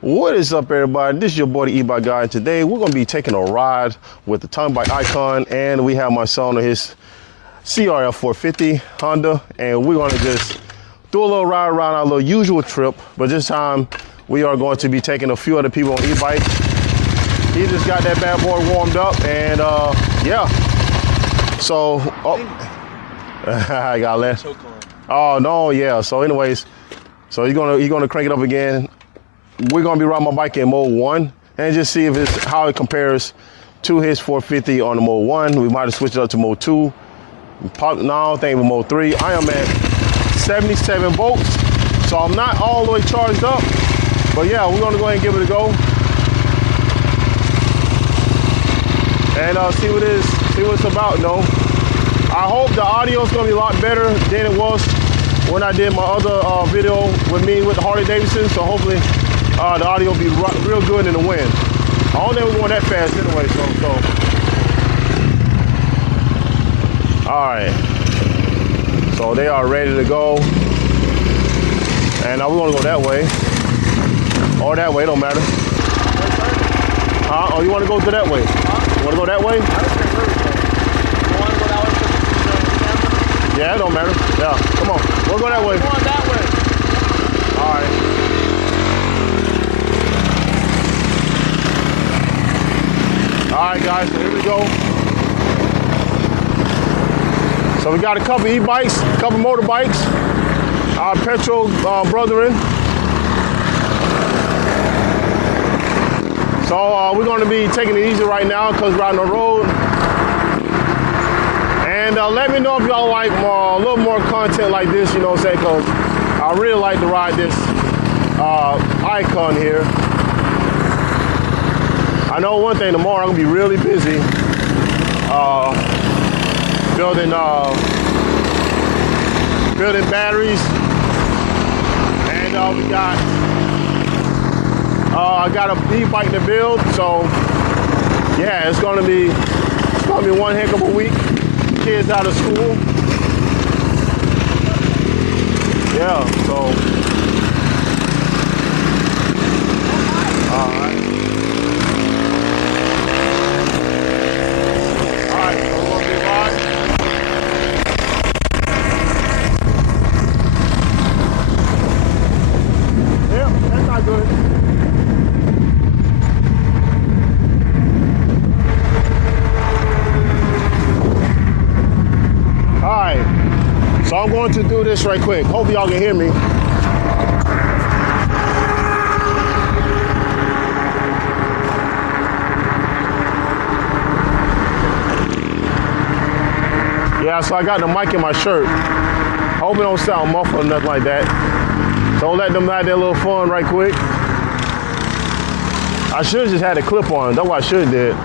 What is up, everybody? This is your boy, the E-bike guy. And today we're going to be taking a ride with the Tommebike Icon, and we have my son on his CRF 450 Honda, and we're going to just do a little ride around our little usual trip. But this time we are going to be taking a few other people on e-bikes. He just got that bad boy warmed up, and yeah. So, I got left. Oh no, yeah. So, anyways, so he's gonna crank it up again. We're gonna be riding my bike in mode 1 and just see if how it compares to his 450 on the mode 1. We might have switched it up to mode 2. No, I think with mode 3. I am at 77 volts, so I'm not all the way charged up. But yeah, we're gonna go ahead and give it a go and see what it's about. You know, I hope the audio is gonna be a lot better than it was when I did my other video with me with the Harley Davidson. So hopefully the audio will be real good in the wind. I don't think we're going that fast anyway, so. All right, so they are ready to go. And now we're gonna go that way. Or that way, don't matter. Huh? Oh, you wanna go to that way? Huh? You wanna go that way? Yeah, it don't matter. Yeah, come on. We'll go that way. We're going that way. All right. All right, guys, so here we go. So we got a couple e-bikes, a couple motorbikes, our petrol brethren. So we're going to be taking it easy right now because we're out on the road. And let me know if y'all like a little more content like this, you know what I'm saying, because I really like to ride this Icon here. I know one thing, tomorrow I'm going to be really busy building batteries. And I got a e-bike to build, so yeah, it's going to be one heck of a week. Kids out of school. Yeah, so. All right. All right, so we're going to be riding. Yep, that's not good. So I'm going to do this right quick. Hope y'all can hear me. Yeah, so I got the mic in my shirt. Hope it don't sound muffled or nothing like that. So let them have their little fun right quick. I should have just had a clip on. That's what I should have did.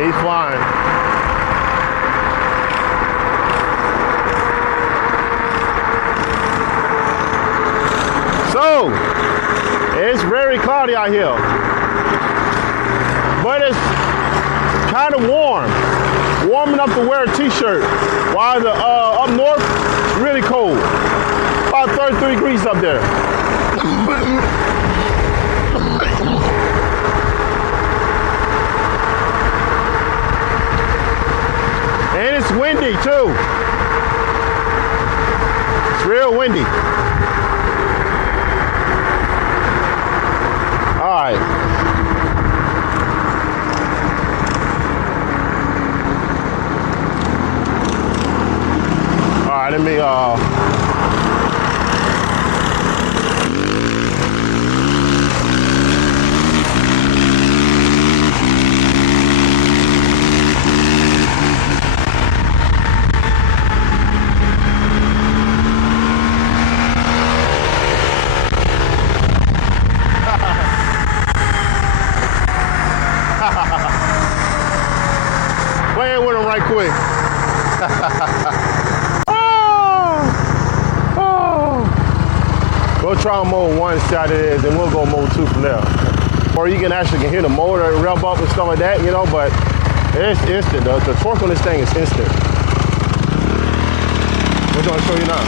He's flying. So, it's very cloudy out here, but it's kind of warm enough to wear a t-shirt, while the up north, really cold, about 33 degrees up there. And it's windy too. It's real windy. All right. All right, let me play it with him right quick. We'll try mode 1, see how it is, and we'll go mode 2 from there. Or you can actually hear the motor rev up and stuff like that, you know, but it's instant. The torque on this thing is instant. We're gonna show you now.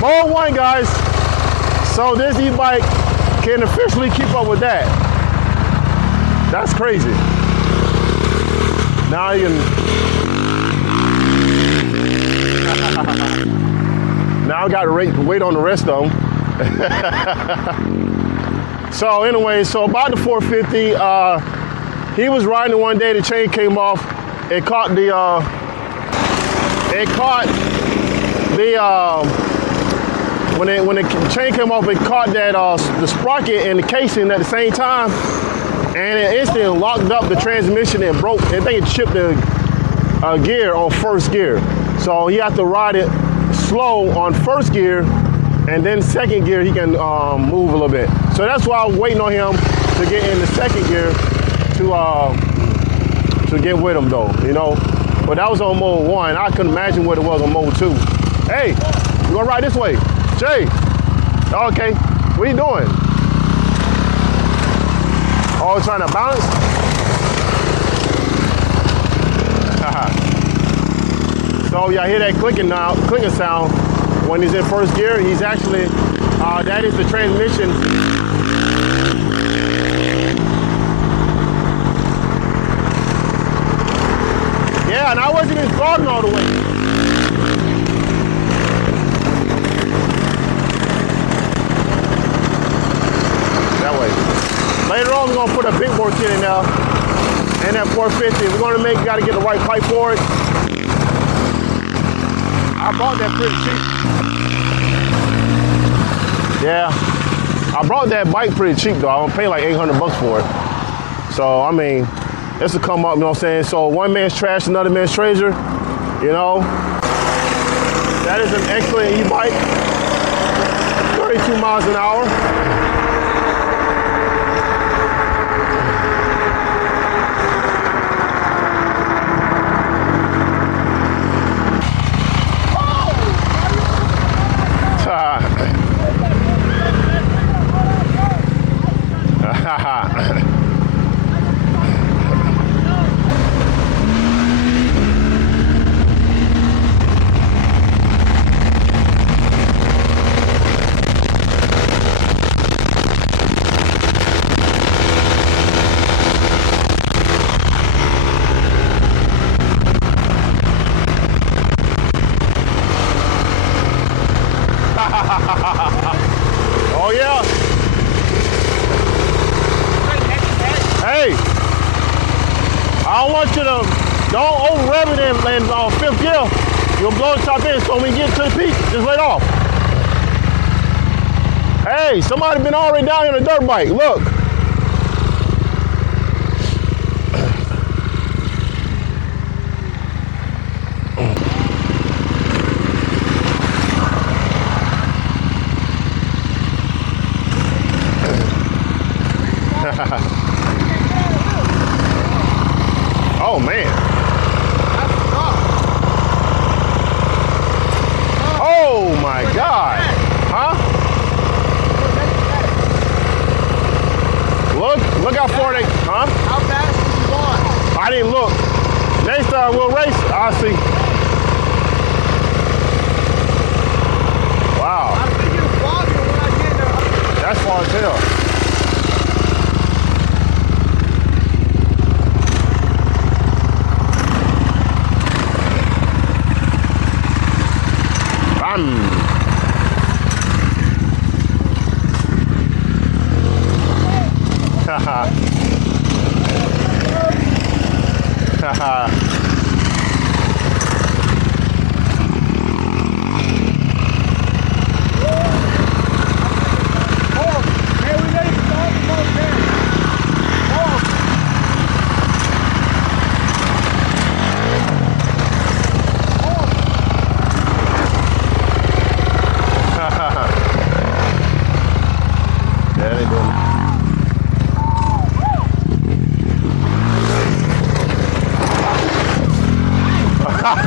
Mode 1, guys. So this e-bike can officially keep up with that. That's crazy. Now you can. Now I got to wait on the rest of them. So anyway, so about the 450, he was riding one day. The chain came off. It caught when the chain came off, it caught that the sprocket and the casing at the same time, and it instantly locked up the transmission and broke. I think it chipped the gear on first gear. So he had to ride it slow on first gear, and then second gear he can move a little bit. So that's why I'm waiting on him to get in the second gear to get with him though, you know. But that was on mode 1. I couldn't imagine what it was on mode 2. Hey, you gonna ride this way? Jay, okay, what are you doing? Oh, trying to balance? So yeah, I hear that clicking sound when he's in first gear. He's actually, that is the transmission. Yeah, and I wasn't even starting all the way. Later on, we're gonna put a big bore kit in there, and that 450. We're gonna gotta get the right pipe for it. I bought that pretty cheap. Yeah, I brought that bike pretty cheap though. I'm gonna pay like 800 bucks for it. So, I mean, this will come up, you know what I'm saying? So one man's trash, another man's treasure, you know? That is an excellent e-bike, 32 miles an hour. Oh yeah. Hey, I don't want you to, don't over rev it in fifth gear. You'll blow the top end, so when you get to the peak, just let off. Hey, somebody been already down here on a dirt bike, look. Oh man. Oh my God. Huh? Look how far they, huh? How fast is you going? I didn't look. Next time we'll race, I'll see. Wow. I think it was vlogging when I get there. That's far as hell.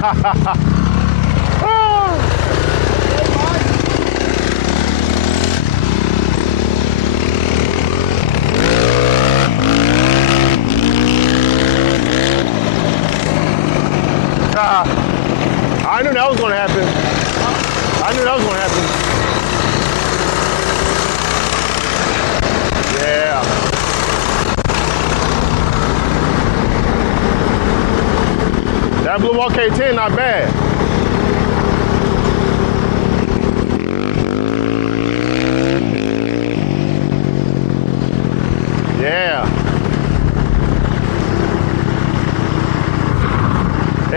I knew that was gonna happen. I knew that was gonna happen. Yeah. That bluvall K10 not bad. Yeah.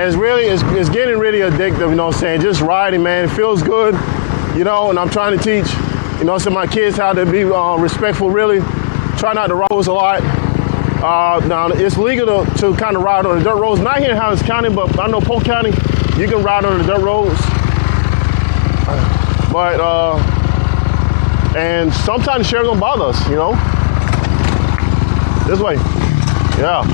It's getting really addictive, you know what I'm saying? Just riding, man, it feels good, you know, and I'm trying to teach, you know, some of my kids how to be respectful, really. Try not to ride a lot. Now, it's legal to kind of ride on the dirt roads. Not here in Howard County, but I know Polk County, you can ride on the dirt roads. But, and sometimes the sheriff don't bother us, you know? This way, yeah.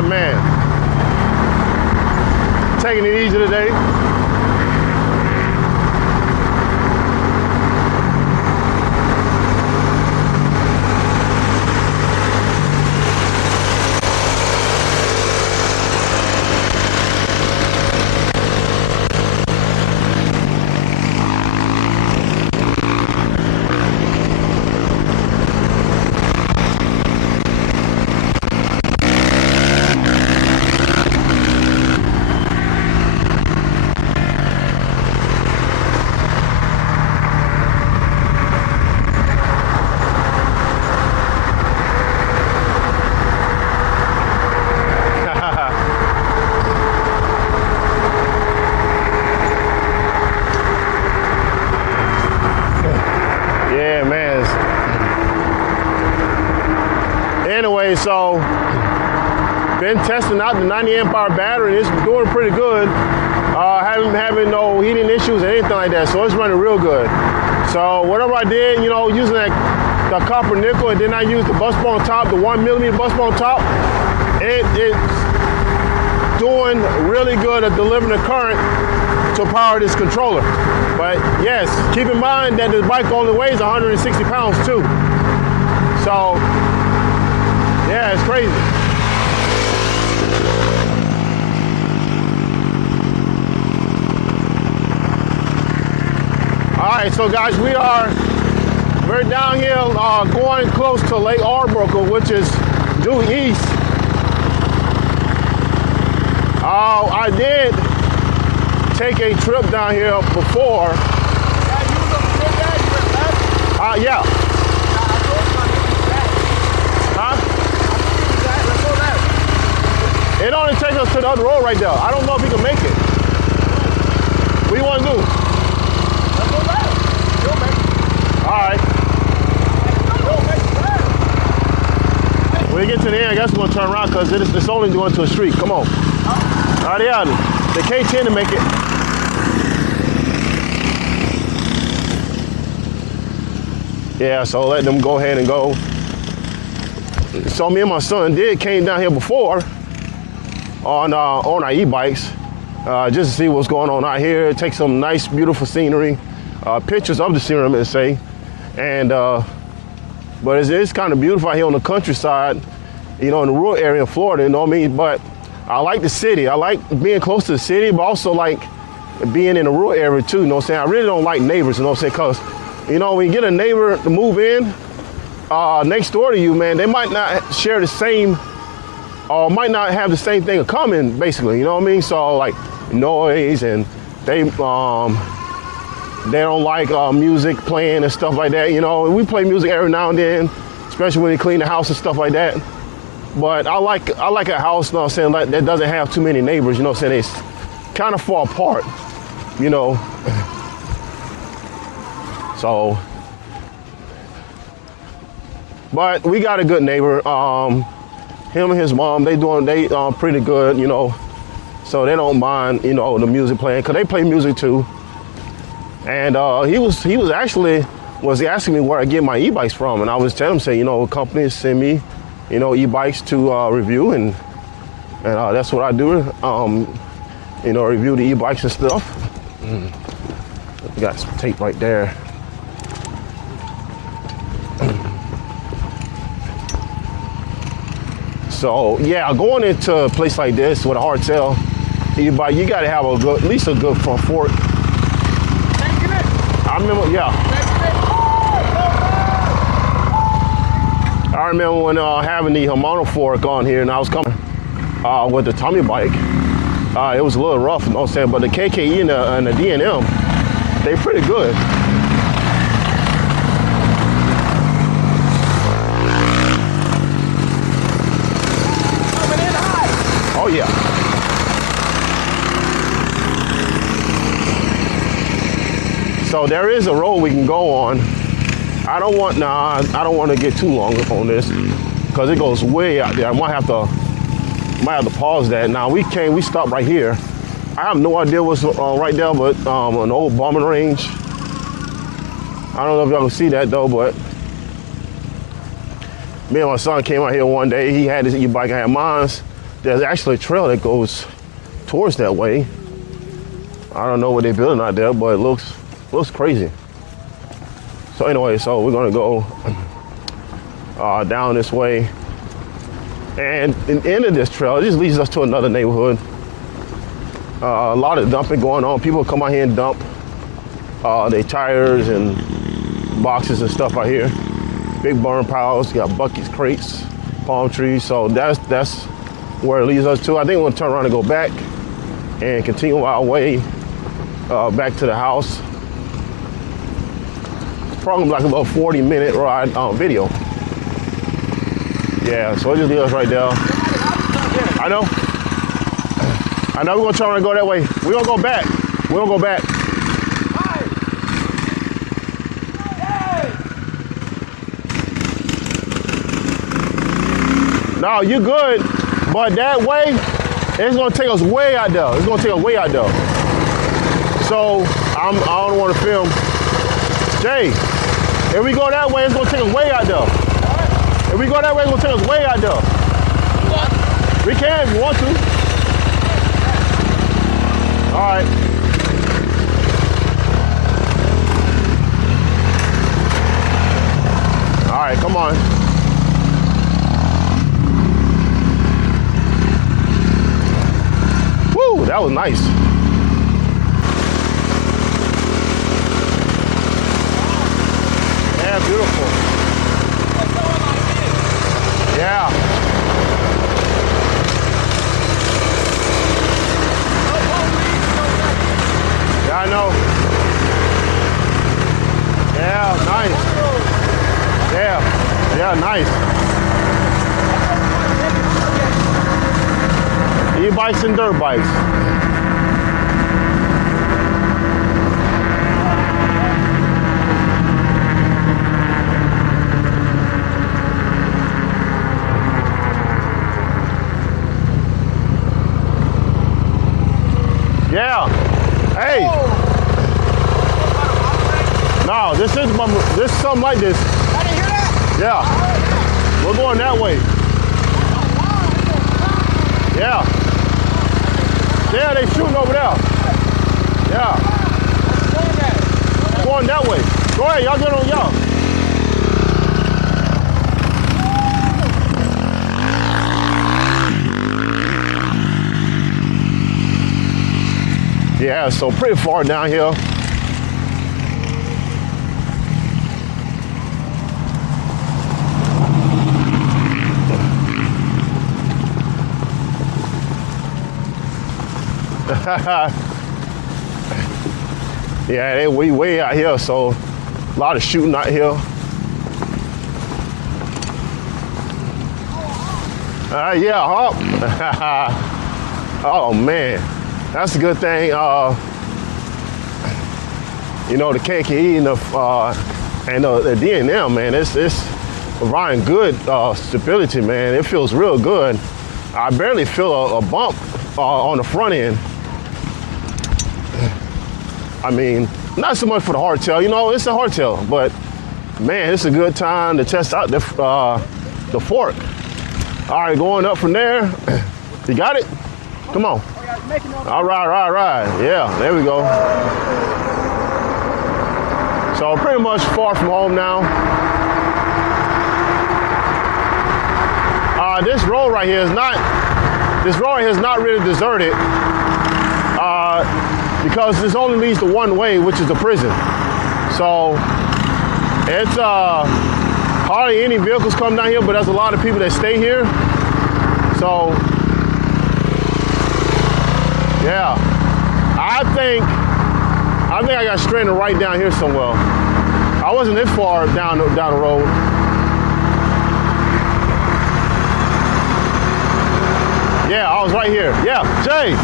Man, taking it easy today. Anyway, so been testing out the 90 amp hour battery. It's doing pretty good. Haven't having no heating issues or anything like that. So it's running real good. So whatever I did, you know, using the copper nickel, and then I used the bus bar on top, the 1mm bus bar on top. It's doing really good at delivering the current to power this controller. But yes, keep in mind that the bike only weighs 160 pounds too. So yeah, it's crazy. All right, so guys, we're down here going close to Lake Arbuckle, which is due east. I did take a trip down here before. Yeah. It only takes us to the other road right there. I don't know if we can make it. What do you want to do? Let's go left. You'll make it. All right. You'll make it. When we get to the end, I guess we're going to turn around because it's only going to a street. Come on. All right, yeah. The K10 to make it. Yeah, so let them go ahead and go. So me and my son came down here before on our e-bikes, just to see what's going on out here. Take some nice, beautiful scenery, pictures of the scenery, I'm gonna say. And but it's kind of beautiful out here on the countryside, you know, in the rural area of Florida. You know what I mean? But I like the city. I like being close to the city, but also like being in the rural area too. You know what I'm saying? I really don't like neighbors. You know what I'm saying? Because you know, when you get a neighbor to move in next door to you, man, they might not share the same, or might not have the same thing in common, basically. You know what I mean? So like noise, and they don't like music playing and stuff like that. You know, we play music every now and then, especially when they clean the house and stuff like that. But I like a house, you know what I'm saying, like, that doesn't have too many neighbors. You know what I'm saying? It's kind of far apart, you know. So But we got a good neighbor. Him and his mom, they pretty good, you know. So they don't mind, you know, the music playing, cause they play music too. And he was actually asking me where I get my e-bikes from, and I was telling him, say, you know, companies send me, you know, e-bikes to review, and that's what I do. You know, review the e-bikes and stuff. We got some tape right there. So yeah, going into a place like this with a hardtail e-bike, you got to have at least a good front fork. I remember, yeah. I remember when having the Hamano fork on here, and I was coming with the Tommebike. It was a little rough, you know what I'm saying? But the KKE and the D&M, they pretty good. Oh yeah. So there is a road we can go on. I don't want to get too long on this because it goes way out there. I might have to pause that. Now we stopped right here. I have no idea what's right there, but an old bombing range. I don't know if y'all can see that though, but me and my son came out here one day. He had his e-bike, I had mine. There's actually a trail that goes towards that way. I don't know what they're building out there, but it looks crazy. So anyway, so we're gonna go down this way. And in the end of this trail, it just leads us to another neighborhood. A lot of dumping going on. People come out here and dump their tires and boxes and stuff out here. Big burn piles, you got buckets, crates, palm trees. So that's where it leads us to. I think we'll turn around and go back and continue our way back to the house. It's probably like about 40-minute ride video. Yeah, so it just leaves us right there. I know we're gonna turn around and go that way. We're gonna go back. We're gonna go back. No, you good. But that way, it's gonna take us way out there. It's gonna take us way out there. So I don't want to film. Jay, if we go that way, it's gonna take us way out there. If we go that way, it's gonna take us way out there. We can if you want to. All right. All right, come on. Woo, that was nice. Yeah, beautiful. Yeah. Yeah, I know. Yeah, nice. Yeah, nice. E-bikes and dirt bikes. Yeah. Hey. No, this is something like this. I didn't hear that. Yeah. We're going that way. Yeah. Yeah, they shooting over there. Yeah. Going that way. Go ahead, y'all get on y'all. Yeah, so pretty far down here. Yeah, we way out here, so a lot of shooting out here. Yeah, hop. Oh man, that's a good thing. You know, the KKE and the D&M, man, it's riding good stability, man. It feels real good. I barely feel a bump on the front end. I mean, not so much for the hardtail, you know, it's a hardtail, but man, it's a good time to test out the fork. All right, going up from there. You got it? Come on. All right. Yeah, there we go. So pretty much far from home now. This road right here is not really deserted because this only leads to one way, which is the prison. So it's hardly any vehicles come down here, but there's a lot of people that stay here. So yeah, I think I got stranded right down here somewhere. I wasn't this far down the road. Yeah, I was right here. Yeah, Jay,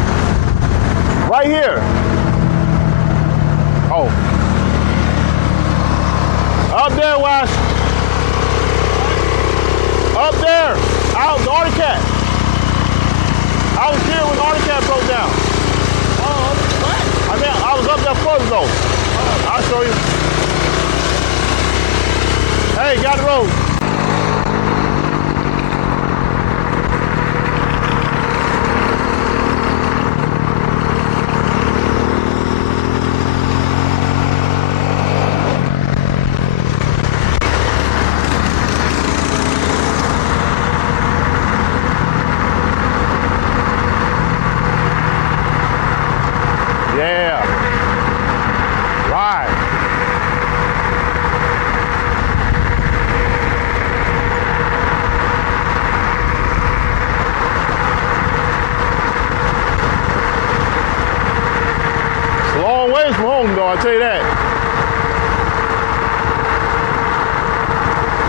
right here. Oh, up there, Wes. Up there, out the Arctic Cat. I was here when the Arctic Cat broke down. Oh, what? I was up there further though. I'll show you. Hey, got the road. I'll tell you that.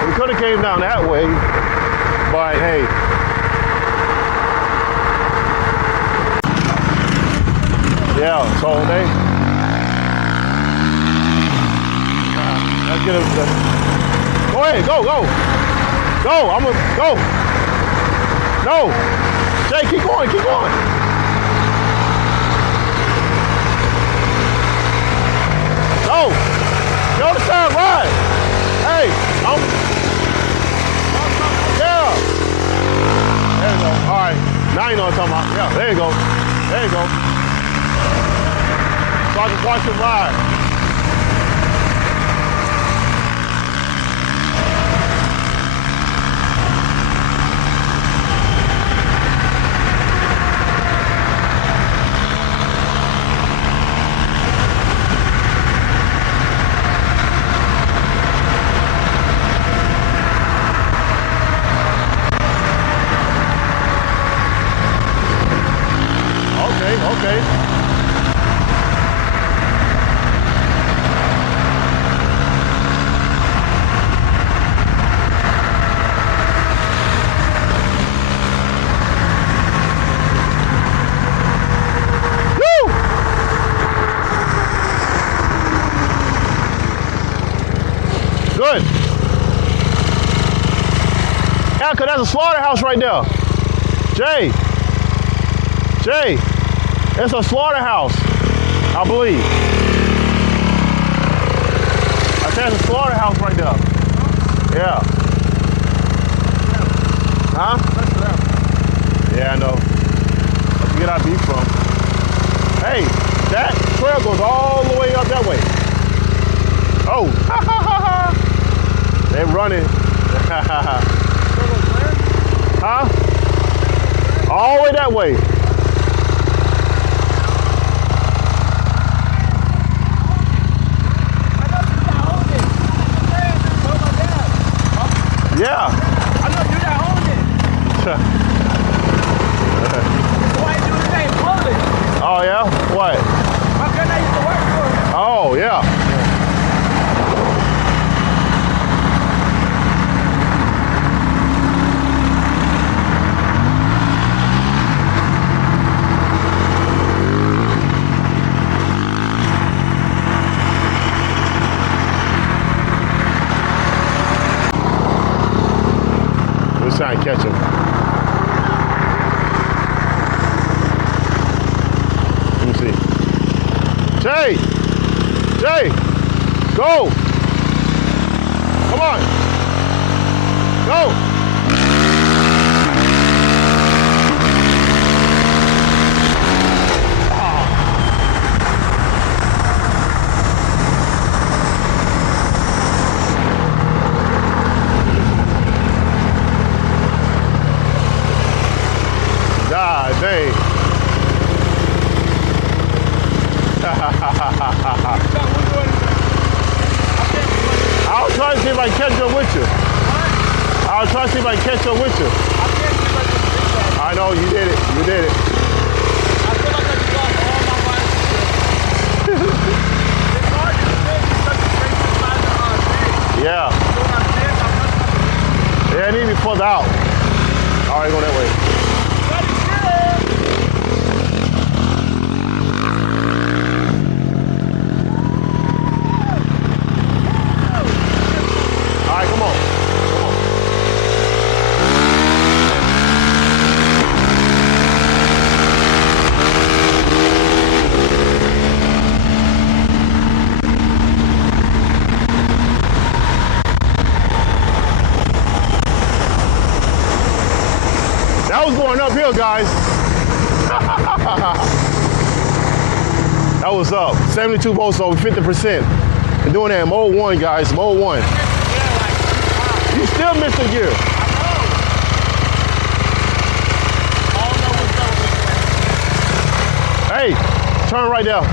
We could have came down that way, but hey. Yeah, so let's get him. Go ahead, go. I'm gonna go. No. Jay, keep going. Oh, the other side, right. Hey, yeah. There you go. All right. Now you know what I'm talking about. Yeah, there you go. So I just watch him ride. Okay. Woo! Good. Yeah, 'cause that's a slaughterhouse right there. Jay. It's a slaughterhouse, I believe. I said it's a slaughterhouse right there. Yeah. Huh? Yeah, I know. Let's get our beef from. Hey, that trail goes all the way up that way. Oh. They're running. Huh? All the way that way. Yeah. I know you that own it. Why you do the name Bullet? Oh yeah? What? My girl I used to work for him. Oh yeah. might catch him. Let me see. Jay! Jay! Go! Come on! Go! God dang. I'll try to see if I can catch up with you. I'll try to see if I can catch up with you. I know, you did it. You did it. Yeah. Yeah, I need to be further out. All right, go that way. All right, come on. Come on. That was going uphill, guys. That was up. 72 volts over 50%. And doing that in mode 1, guys. Mode 1. You still missed a gear. Hey, turn right there.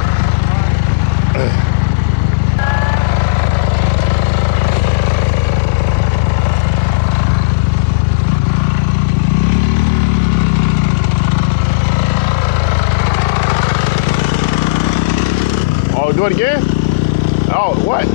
Oh, do it again? Oh, what?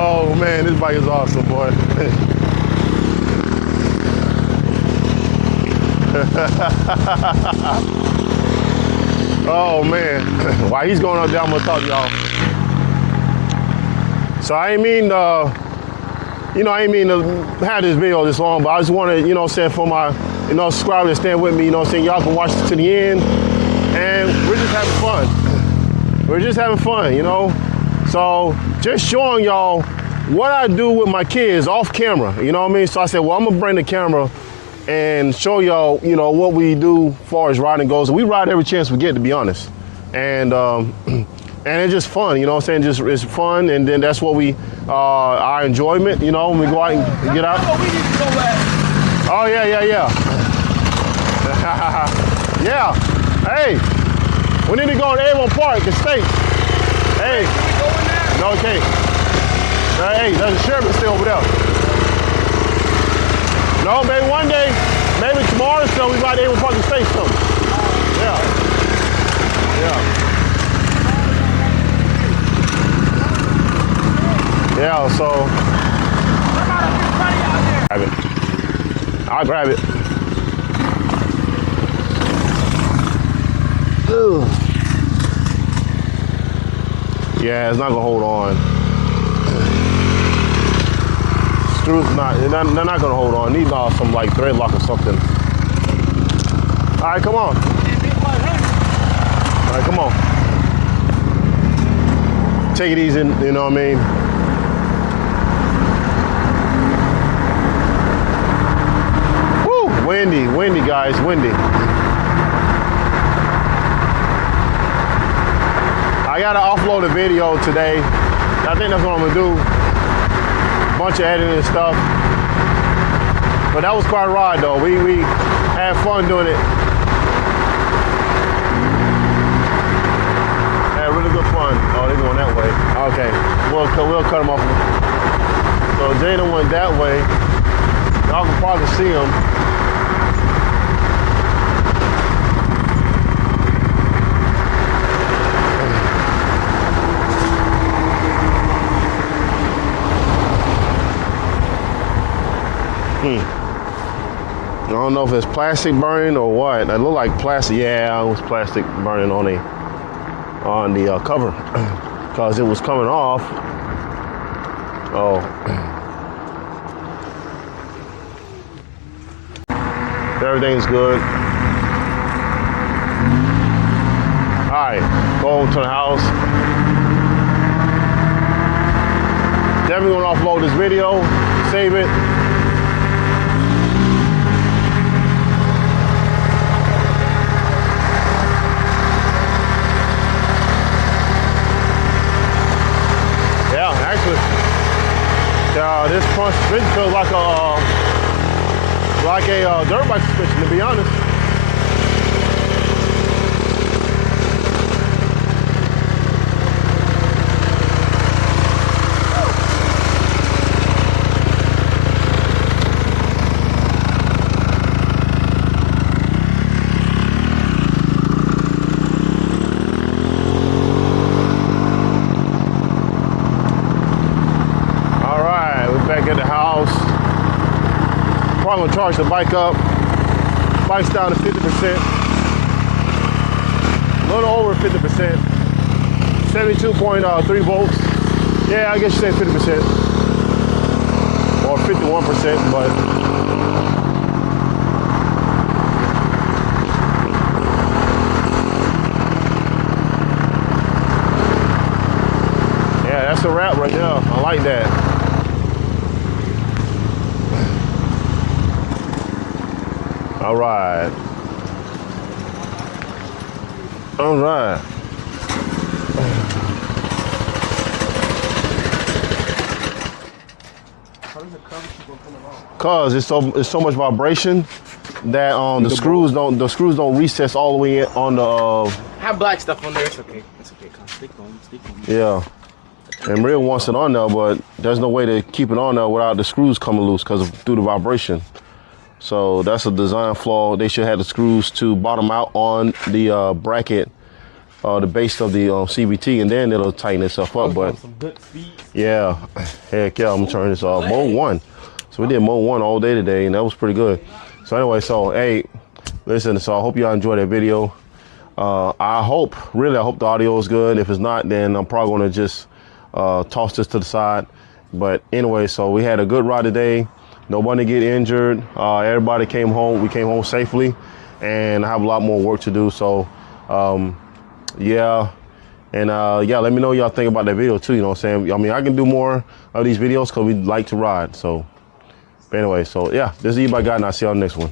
Oh man, this bike is awesome, boy. Oh man, while he's going up there, I'm gonna talk to y'all. So I ain't mean to have this video this long, but I just wanted, saying for my, subscribers that stand with me, saying y'all can watch it to the end, and we're just having fun. We're just having fun, So just showing y'all what I do with my kids off camera, you know what I mean? So I said, well, I'm gonna bring the camera and show y'all, what we do as far as riding goes. We ride every chance we get, to be honest. And it's just fun, you know what I'm saying? Just it's fun, and then that's what we, our enjoyment, when we go out and get out. Oh yeah. Yeah. Hey, we need to go to Avon Park, the States. Hey. No, we can't. Hey, there's a sheriff still over there. No, maybe one day, maybe tomorrow or so, we might able to park the state something. Yeah. Yeah, so. Grab it. I'll grab it. Ugh. Yeah, it's not gonna hold on. Screws they're not gonna hold on. Need some like thread lock or something. All right, come on. All right, come on. Take it easy, you know what I mean? Woo, windy guys, windy. I gotta upload a video today. I think that's what I'm gonna do. Bunch of editing and stuff. But that was quite a ride though. We had fun doing it. Had really good fun. Oh, they're going that way. Okay, we'll cut them off. So Jada went that way. Y'all can probably see them. I don't know if it's plastic burning or what. It looked like plastic. Yeah, it was plastic burning on the cover because it was coming off. Oh. Everything's good. All right, go to the house. Definitely gonna offload this video, save it. Yeah, actually, this front suspension feels like a dirt bike suspension, to be honest. Back at the house. Probably gonna charge the bike up. Bike's down to 50%. A little over 50%. 72.3 volts. Yeah, I guess you say 50%. Or 51%, but yeah, that's a wrap right there. I like that. All right. All right. Cause it's so much vibration that the screws don't recess all the way in on the. Have black stuff on there. It's okay. It's okay. Stick on. Yeah. And Maria wants it on there, but there's no way to keep it on there without the screws coming loose because through the vibration. So that's a design flaw. They should have the screws to bottom out on the bracket, the base of the CVT, and then it'll tighten itself up. But some good speed. Yeah, heck yeah, I'm gonna turn this off. Mode 1. So we did mode 1 all day today, and that was pretty good. So anyway, so hey, listen, so I hope y'all enjoyed that video. I hope the audio is good. If it's not, then I'm probably gonna just toss this to the side. But anyway, so we had a good ride today. Nobody get injured. Everybody came home. We came home safely, and I have a lot more work to do. So, yeah, and yeah, let me know what y'all think about that video too. You know what I'm saying? I mean, I can do more of these videos because we like to ride. So, but anyway, so yeah, this is E-bikeguy, and I'll see y'all on the next one.